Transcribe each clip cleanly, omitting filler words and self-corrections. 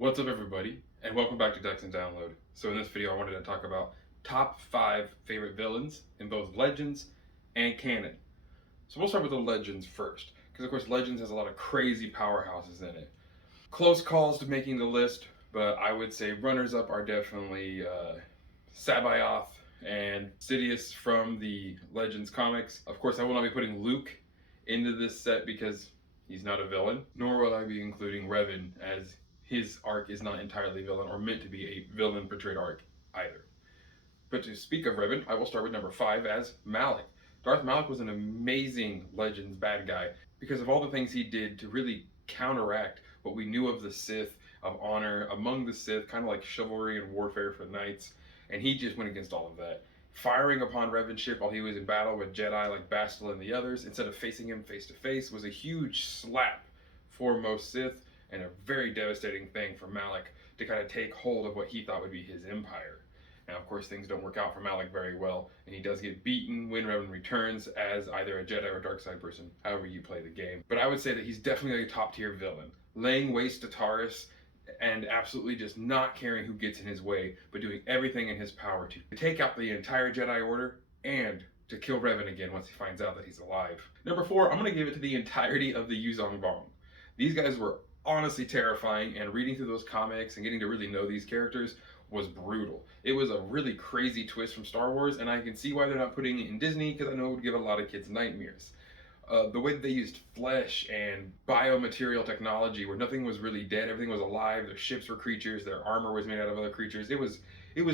What's up everybody, and welcome back to Decks and Download. So in this video I wanted to talk about top 5 favorite villains in both Legends and canon. So we'll start with the Legends first, because of course Legends has a lot of crazy powerhouses in it. Close calls to making the list, but I would say runners up are definitely Sabayoth and Sidious from the Legends comics. Of course I will not be putting Luke into this set because he's not a villain, nor will I be including Revan, as his arc is not entirely villain or meant to be a villain portrayed arc either. But to speak of Revan, I will start with number 5 as Malak. Darth Malak was an amazing Legends bad guy because of all the things he did to really counteract what we knew of the Sith, of honor among the Sith, kind of like chivalry and warfare for knights, and he just went against all of that. Firing upon Revan's ship while he was in battle with Jedi like Bastila and the others, instead of facing him face to face, was a huge slap for most Sith and a very devastating thing for Malak to kind of take hold of what he thought would be his empire. Now, of course, things don't work out for Malak very well, and he does get beaten when Revan returns as either a Jedi or dark side person, however you play the game. But I would say that he's definitely a top tier villain, laying waste to Taurus and absolutely just not caring who gets in his way, but doing everything in his power to take out the entire Jedi Order and to kill Revan again once he finds out that he's alive. Number 4, I'm going to give it to the entirety of the Yuzong Vong. These guys were honestly terrifying, and reading through those comics and getting to really know these characters was brutal. It was a really crazy twist from Star Wars, and I can see why they're not putting it in Disney, because I know it would give a lot of kids nightmares. The way that they used flesh and biomaterial technology, where nothing was really dead, everything was alive. Their ships were creatures, their armor was made out of other creatures. It was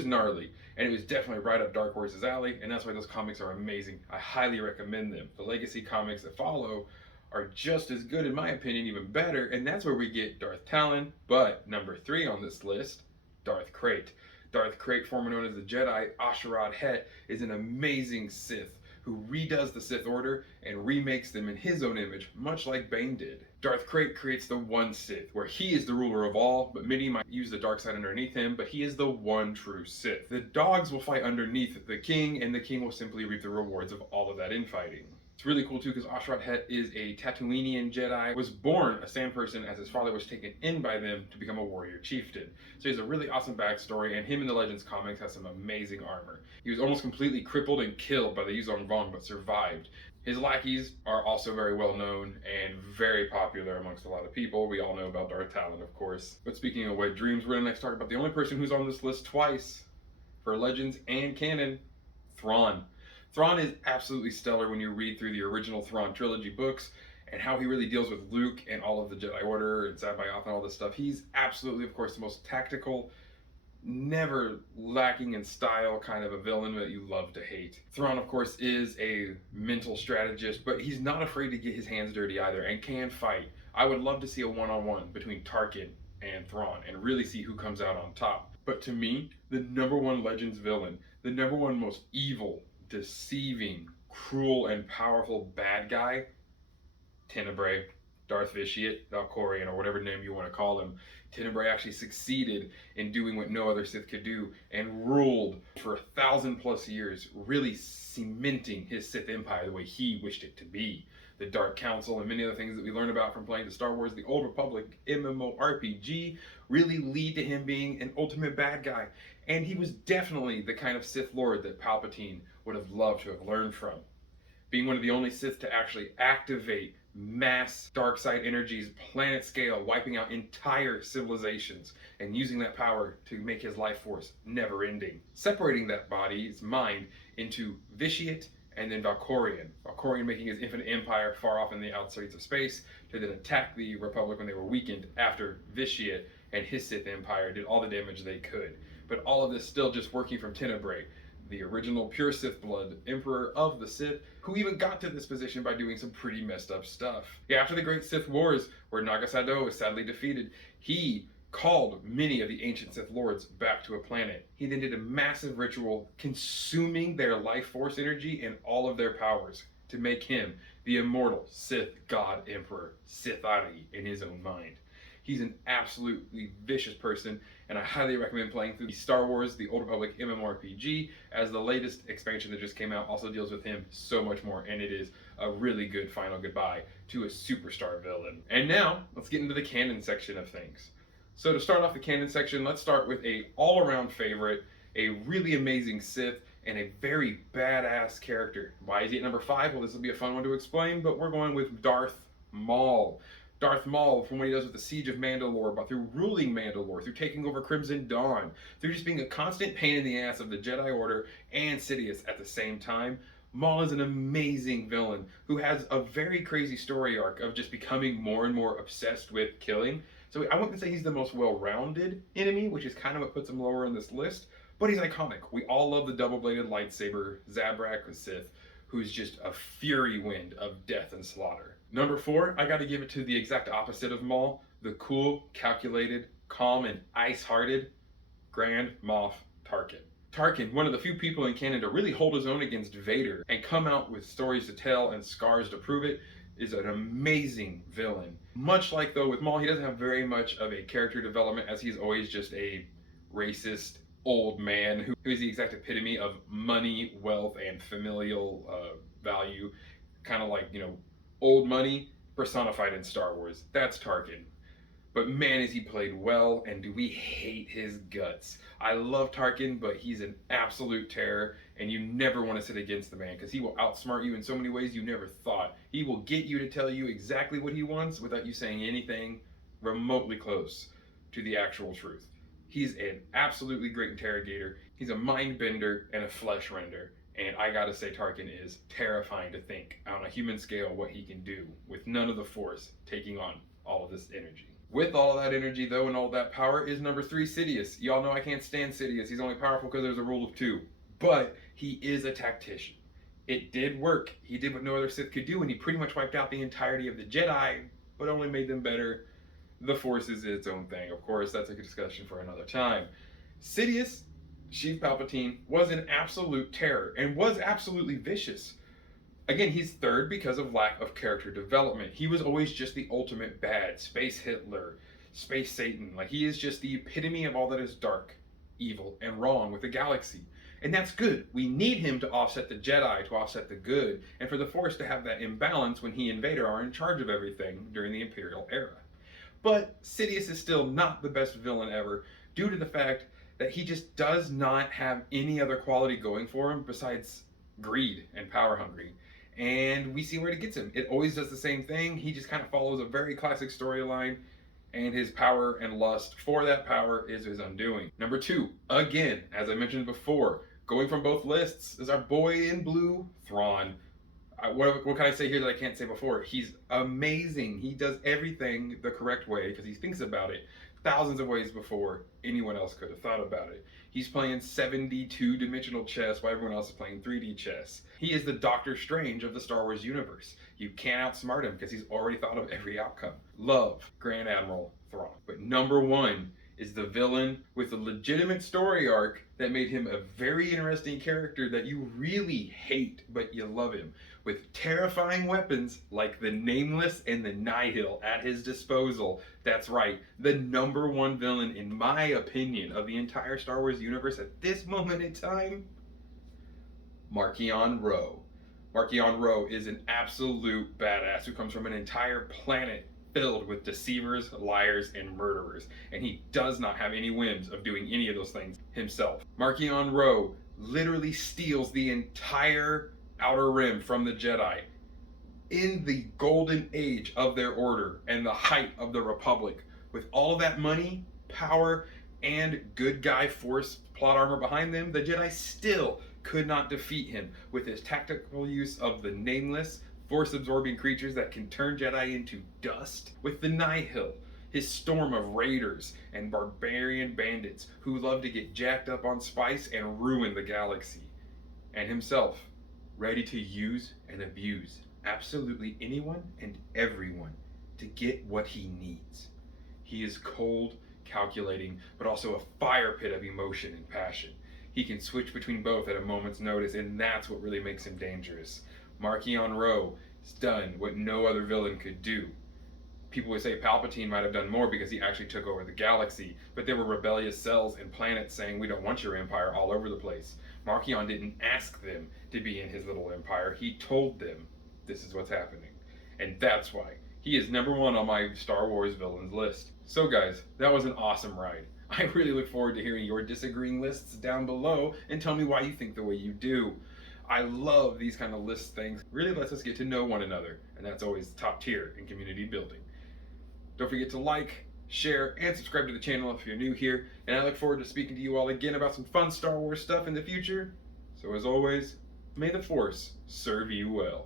gnarly, and it was definitely right up Dark Horse's alley, and that's why those comics are amazing. I highly recommend them. The Legacy comics that follow are just as good, in my opinion, even better, and that's where we get Darth Talon. But number 3 on this list, Darth Crate. Darth Crate, formerly known as the Jedi Asherad Het, is an amazing Sith who redoes the Sith Order and remakes them in his own image, much like Bane did. Darth Crate creates the one Sith, where he is the ruler of all, but many might use the dark side underneath him, but he is the one true Sith. The dogs will fight underneath the king, and the king will simply reap the rewards of all of that infighting. It's really cool too because Asherad Het is a Tatooinean Jedi, was born a sand person as his father was taken in by them to become a warrior chieftain. So he has a really awesome backstory, and him in the Legends comics has some amazing armor. He was almost completely crippled and killed by the Yuzong Vong, but survived. His lackeys are also very well known and very popular amongst a lot of people. We all know about Darth Talon, of course. But speaking of wet dreams, we're going to next talk about the only person who's on this list twice for Legends and canon, Thrawn. Thrawn is absolutely stellar when you read through the original Thrawn trilogy books and how he really deals with Luke and all of the Jedi Order and Sabayoth and all this stuff. He's absolutely, of course, the most tactical, never lacking in style kind of a villain that you love to hate. Thrawn, of course, is a mental strategist, but he's not afraid to get his hands dirty either and can fight. I would love to see a one-on-one between Tarkin and Thrawn and really see who comes out on top. But to me, the number 1 Legends villain, the number 1 most evil, deceiving, cruel, and powerful bad guy, Tenebrae, Darth Vitiate, Valkorion, or whatever name you want to call him. Tenebrae actually succeeded in doing what no other Sith could do and ruled for 1,000+ years, really cementing his Sith empire the way he wished it to be. The Dark Council and many other things that we learn about from playing the Star Wars The Old Republic MMORPG really lead to him being an ultimate bad guy. And he was definitely the kind of Sith Lord that Palpatine would have loved to have learned from. Being one of the only Sith to actually activate mass dark side energies, planet scale, wiping out entire civilizations, and using that power to make his life force never ending. Separating that body's mind into Vitiate and then Valkorion. Valkorion making his infinite empire far off in the outskirts of space to then attack the Republic when they were weakened after Vitiate and his Sith empire did all the damage they could. But all of this still just working from Tenebrae, the original pure Sith blood Emperor of the Sith, who even got to this position by doing some pretty messed up stuff. Yeah, after the Great Sith Wars, where Naga Sadow was sadly defeated, he called many of the ancient Sith Lords back to a planet. He then did a massive ritual consuming their life force energy and all of their powers to make him the immortal Sith God Emperor, Sith Ari, in his own mind. He's an absolutely vicious person, and I highly recommend playing through the Star Wars The Old Republic MMORPG, as the latest expansion that just came out also deals with him so much more, and it is a really good final goodbye to a superstar villain. And now, let's get into the canon section of things. So to start off the canon section, let's start with a all-around favorite, a really amazing Sith, and a very badass character. Why is he at number 5? Well, this will be a fun one to explain, but we're going with Darth Maul. Darth Maul, from what he does with the Siege of Mandalore, but through ruling Mandalore, through taking over Crimson Dawn, through just being a constant pain in the ass of the Jedi Order and Sidious at the same time, Maul is an amazing villain who has a very crazy story arc of just becoming more and more obsessed with killing. So I wouldn't say he's the most well-rounded enemy, which is kind of what puts him lower in this list, but he's iconic. We all love the double-bladed lightsaber, Zabrak the Sith, who's just a fury wind of death and slaughter. Number 4, I gotta give it to the exact opposite of Maul, the cool, calculated, calm, and ice-hearted Grand Moff Tarkin. Tarkin, one of the few people in canon to really hold his own against Vader and come out with stories to tell and scars to prove it, is an amazing villain. Much like though with Maul, he doesn't have very much of a character development, as he's always just a racist old man who is the exact epitome of money, wealth, and familial value. Kind of like, old money personified in Star Wars. That's Tarkin. But man, is he played well, and do we hate his guts. I love Tarkin, but he's an absolute terror, and you never want to sit against the man, because he will outsmart you in so many ways you never thought. He will get you to tell you exactly what he wants without you saying anything remotely close to the actual truth. He's an absolutely great interrogator. He's a mind bender and a flesh render. And I gotta say, Tarkin is terrifying to think on a human scale what he can do with none of the Force taking on all of this energy. With all of that energy, though, and all that power, is number 3, Sidious. Y'all know I can't stand Sidious. He's only powerful because there's a rule of 2. But he is a tactician. It did work. He did what no other Sith could do, and he pretty much wiped out the entirety of the Jedi, but only made them better. The Force is its own thing. Of course, that's a discussion for another time. Sidious, Sheev Palpatine, was an absolute terror and was absolutely vicious. Again, he's 3rd because of lack of character development. He was always just the ultimate bad, space Hitler, space Satan. Like, he is just the epitome of all that is dark, evil, and wrong with the galaxy. And that's good. We need him to offset the Jedi, to offset the good, and for the Force to have that imbalance when he and Vader are in charge of everything during the Imperial era. But Sidious is still not the best villain ever, due to the fact that he just does not have any other quality going for him besides greed and power hungry. And we see where it gets him. It always does the same thing. He just kind of follows a very classic storyline, and his power and lust for that power is his undoing. Number 2, again, as I mentioned before, going from both lists, is our boy in blue, Thrawn. What can I say here that I can't say before? He's amazing. He does everything the correct way because he thinks about it thousands of ways before anyone else could have thought about it. He's playing 72-dimensional chess while everyone else is playing 3D chess. He is the Doctor Strange of the Star Wars universe. You can't outsmart him because he's already thought of every outcome. Love Grand Admiral Thrawn. But number 1 is the villain with a legitimate story arc that made him a very interesting character that you really hate, but you love him. With terrifying weapons like the Nameless and the Nihil at his disposal. That's right, the number 1 villain, in my opinion, of the entire Star Wars universe at this moment in time, Marchion Ro. Marchion Ro is an absolute badass who comes from an entire planet filled with deceivers, liars, and murderers, and he does not have any whims of doing any of those things himself. Marchion Ro literally steals the entire Outer Rim from the Jedi in the golden age of their order and the height of the Republic. With all that money, power, and good guy Force plot armor behind them, the Jedi still could not defeat him with his tactical use of the Nameless, Force-absorbing creatures that can turn Jedi into dust, with the Nihil, his storm of raiders and barbarian bandits who love to get jacked up on spice and ruin the galaxy, and himself, ready to use and abuse absolutely anyone and everyone to get what he needs. He is cold, calculating, but also a fire pit of emotion and passion. He can switch between both at a moment's notice, and that's what really makes him dangerous. Marchion Ro has done what no other villain could do. People would say Palpatine might have done more because he actually took over the galaxy, but there were rebellious cells and planets saying, "We don't want your empire," all over the place. Marchion didn't ask them to be in his little empire. He told them, "This is what's happening." And that's why He is #1 on my Star Wars villains list. So guys, that was an awesome ride. I really look forward to hearing your disagreeing lists down below and tell me why you think the way you do. I love these kind of list things. It really lets us get to know one another, and that's always top tier in community building. Don't forget to like, share, and subscribe to the channel if you're new here, and I look forward to speaking to you all again about some fun Star Wars stuff in the future. So as always, may the Force serve you well.